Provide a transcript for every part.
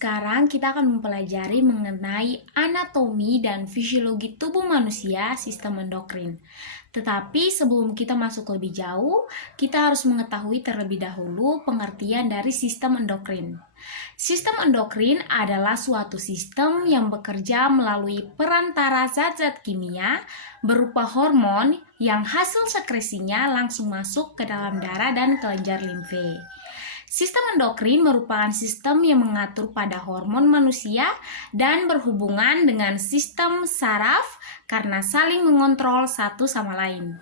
sekarang kita akan mempelajari mengenai anatomi dan fisiologi tubuh manusia sistem endokrin. Tetapi sebelum kita masuk lebih jauh, kita harus mengetahui terlebih dahulu pengertian dari sistem endokrin. Sistem endokrin adalah suatu sistem yang bekerja melalui perantara zat-zat kimia berupa hormon yang hasil sekresinya langsung masuk ke dalam darah dan kelenjar limfe. Sistem endokrin merupakan sistem yang mengatur pada hormon manusia dan berhubungan dengan sistem saraf karena saling mengontrol satu sama lain.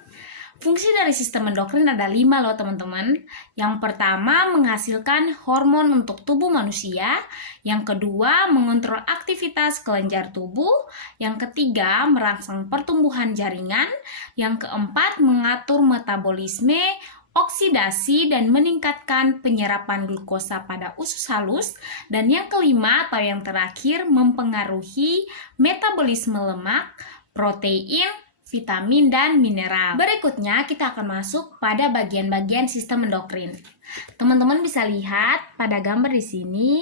Fungsi dari sistem endokrin ada 5 loh teman-teman. Yang pertama menghasilkan hormon untuk tubuh manusia. Yang kedua mengontrol aktivitas kelenjar tubuh. Yang ketiga merangsang pertumbuhan jaringan. Yang keempat mengatur metabolisme, oksidasi dan meningkatkan penyerapan glukosa pada usus halus, dan yang kelima atau yang terakhir mempengaruhi metabolisme lemak, protein, vitamin dan mineral. Berikutnya kita akan masuk pada bagian-bagian sistem endokrin. Teman-teman bisa lihat pada gambar di sini.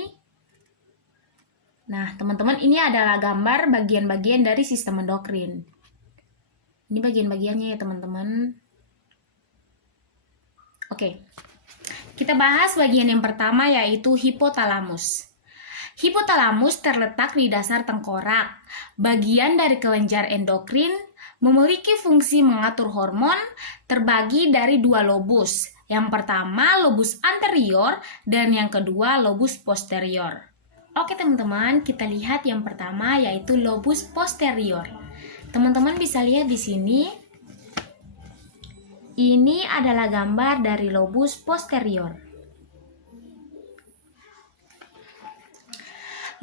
Nah, teman-teman ini adalah gambar bagian-bagian dari sistem endokrin. Ini bagian-bagiannya ya teman-teman. Oke, kita bahas bagian yang pertama yaitu hipotalamus. Hipotalamus terletak di dasar tengkorak. Bagian dari kelenjar endokrin memiliki fungsi mengatur hormon terbagi dari 2 lobus. Yang pertama lobus anterior dan yang kedua lobus posterior. Oke teman-teman, kita lihat yang pertama yaitu lobus posterior. Teman-teman bisa lihat di sini. Ini adalah gambar dari lobus posterior.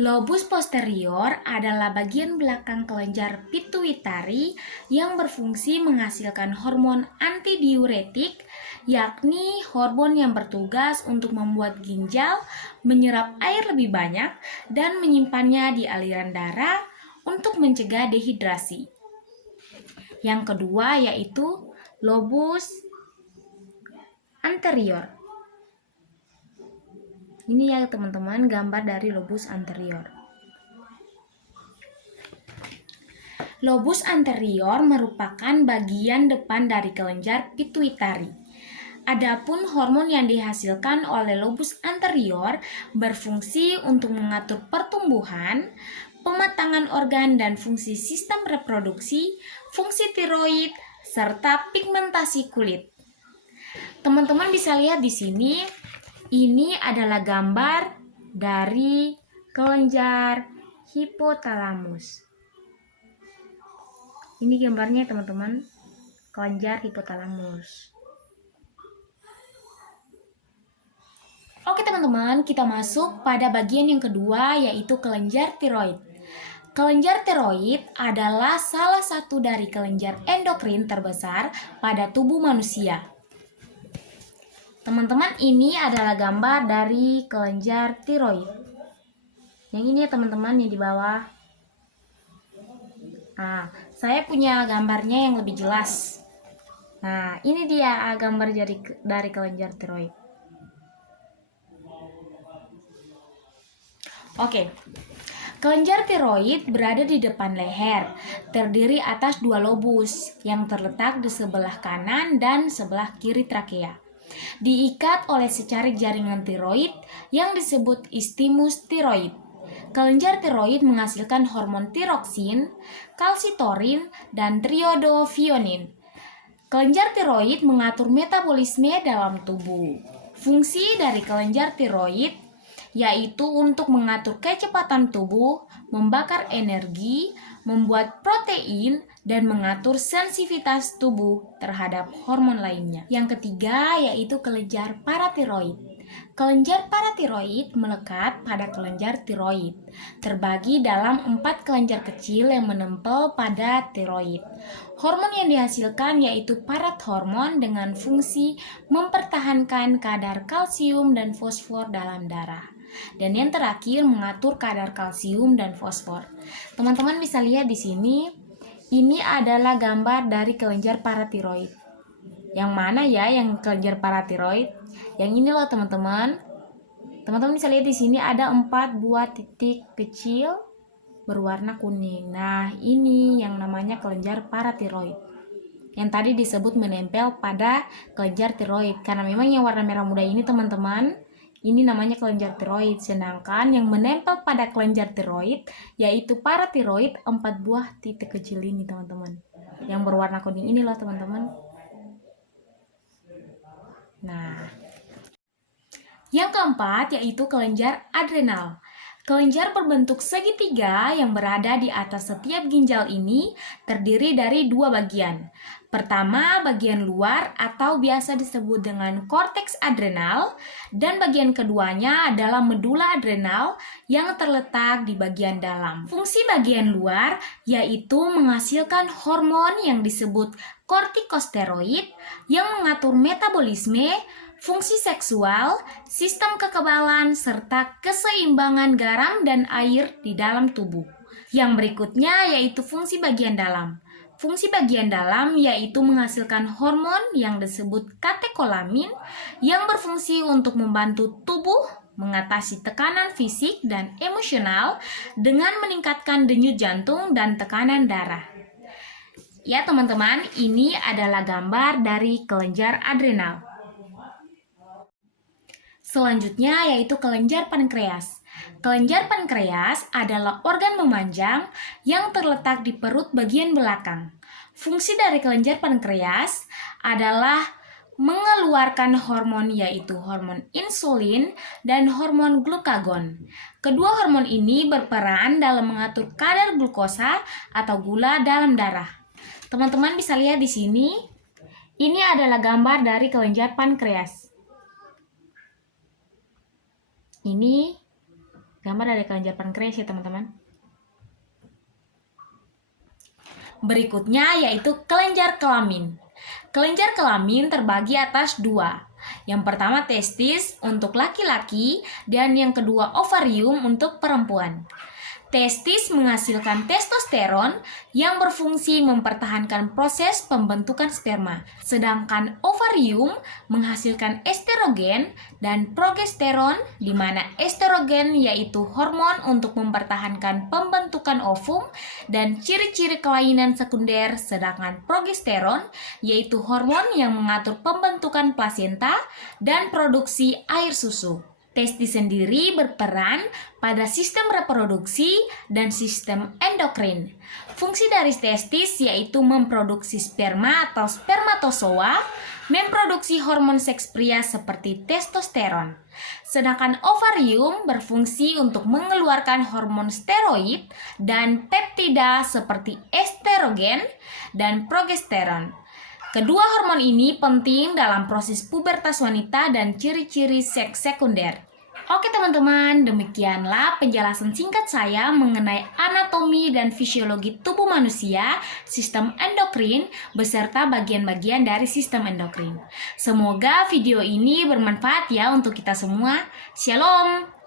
Lobus posterior adalah bagian belakang kelenjar pituitari yang berfungsi menghasilkan hormon antidiuretik, yakni hormon yang bertugas untuk membuat ginjal menyerap air lebih banyak dan menyimpannya di aliran darah untuk mencegah dehidrasi. Yang kedua yaitu lobus anterior. Ini ya teman-teman gambar dari lobus anterior. Lobus anterior merupakan bagian depan dari kelenjar pituitari. Adapun hormon yang dihasilkan oleh lobus anterior berfungsi untuk mengatur pertumbuhan, pematangan organ dan fungsi sistem reproduksi, fungsi tiroid, serta pigmentasi kulit. Teman-teman bisa lihat di sini, ini adalah gambar dari kelenjar hipotalamus. Ini gambarnya teman-teman, kelenjar hipotalamus. Oke teman-teman, kita masuk pada bagian yang kedua yaitu kelenjar tiroid. Kelenjar tiroid adalah salah satu dari kelenjar endokrin terbesar pada tubuh manusia. Teman-teman, ini adalah gambar dari kelenjar tiroid. Yang ini ya teman-teman, yang di bawah. Nah, saya punya gambarnya yang lebih jelas. Nah, ini dia gambar dari kelenjar tiroid. Oke. Kelenjar tiroid berada di depan leher, terdiri atas 2 lobus yang terletak di sebelah kanan dan sebelah kiri trakea. Diikat oleh secari jaringan tiroid yang disebut istimus tiroid. Kelenjar tiroid menghasilkan hormon tiroksin, kalsitonin, dan triiodopionin. Kelenjar tiroid mengatur metabolisme dalam tubuh. Fungsi dari kelenjar tiroid yaitu untuk mengatur kecepatan tubuh, membakar energi, membuat protein, dan mengatur sensitivitas tubuh terhadap hormon lainnya. Yang ketiga yaitu kelenjar paratiroid. Kelenjar paratiroid melekat pada kelenjar tiroid, terbagi dalam 4 kelenjar kecil yang menempel pada tiroid. Hormon yang dihasilkan yaitu parathormon dengan fungsi mempertahankan kadar kalsium dan fosfor dalam darah. Dan yang terakhir mengatur kadar kalsium dan fosfor. Teman-teman bisa lihat di sini, ini adalah gambar dari kelenjar paratiroid. Yang mana ya yang kelenjar paratiroid? Yang ini loh teman-teman. Teman-teman bisa lihat di sini ada 4 buah titik kecil berwarna kuning. Nah, ini yang namanya kelenjar paratiroid. Yang tadi disebut menempel pada kelenjar tiroid. Karena memang yang warna merah muda ini teman-teman, ini namanya kelenjar tiroid. Sedangkan yang menempel pada kelenjar tiroid yaitu paratiroid, 4 buah titik kecil ini teman-teman. Yang berwarna kuning ini loh teman-teman. Nah, yang keempat yaitu kelenjar adrenal. Kelenjar berbentuk segitiga yang berada di atas setiap ginjal ini terdiri dari 2 bagian. Pertama, bagian luar atau biasa disebut dengan korteks adrenal, dan bagian keduanya adalah medula adrenal yang terletak di bagian dalam. Fungsi bagian luar yaitu menghasilkan hormon yang disebut kortikosteroid yang mengatur metabolisme, fungsi seksual, sistem kekebalan, serta keseimbangan garam dan air di dalam tubuh. Yang berikutnya yaitu fungsi bagian dalam. Fungsi bagian dalam yaitu menghasilkan hormon yang disebut katekolamin yang berfungsi untuk membantu tubuh mengatasi tekanan fisik dan emosional dengan meningkatkan denyut jantung dan tekanan darah. Ya teman-teman, ini adalah gambar dari kelenjar adrenal. Selanjutnya yaitu kelenjar pankreas. Kelenjar pankreas adalah organ memanjang yang terletak di perut bagian belakang. Fungsi dari kelenjar pankreas adalah mengeluarkan hormon yaitu hormon insulin dan hormon glukagon. Kedua hormon ini berperan dalam mengatur kadar glukosa atau gula dalam darah. Teman-teman bisa lihat di sini, ini adalah gambar dari kelenjar pankreas. Ini gambar dari kelenjar pankreas ya teman-teman. Berikutnya yaitu kelenjar kelamin. Kelenjar kelamin terbagi atas 2. Yang pertama testis untuk laki-laki dan yang kedua ovarium untuk perempuan. Testis menghasilkan testosteron yang berfungsi mempertahankan proses pembentukan sperma, sedangkan ovarium menghasilkan estrogen dan progesteron, di mana estrogen yaitu hormon untuk mempertahankan pembentukan ovum dan ciri-ciri kelainan sekunder, sedangkan progesteron yaitu hormon yang mengatur pembentukan plasenta dan produksi air susu. Testis sendiri berperan pada sistem reproduksi dan sistem endokrin. Fungsi dari testis yaitu memproduksi sperma atau spermatozoa, memproduksi hormon seks pria seperti testosteron. Sedangkan ovarium berfungsi untuk mengeluarkan hormon steroid dan peptida seperti estrogen dan progesteron. Kedua hormon ini penting dalam proses pubertas wanita dan ciri-ciri seks sekunder. Oke teman-teman, demikianlah penjelasan singkat saya mengenai anatomi dan fisiologi tubuh manusia, sistem endokrin, beserta bagian-bagian dari sistem endokrin. Semoga video ini bermanfaat ya untuk kita semua. Shalom!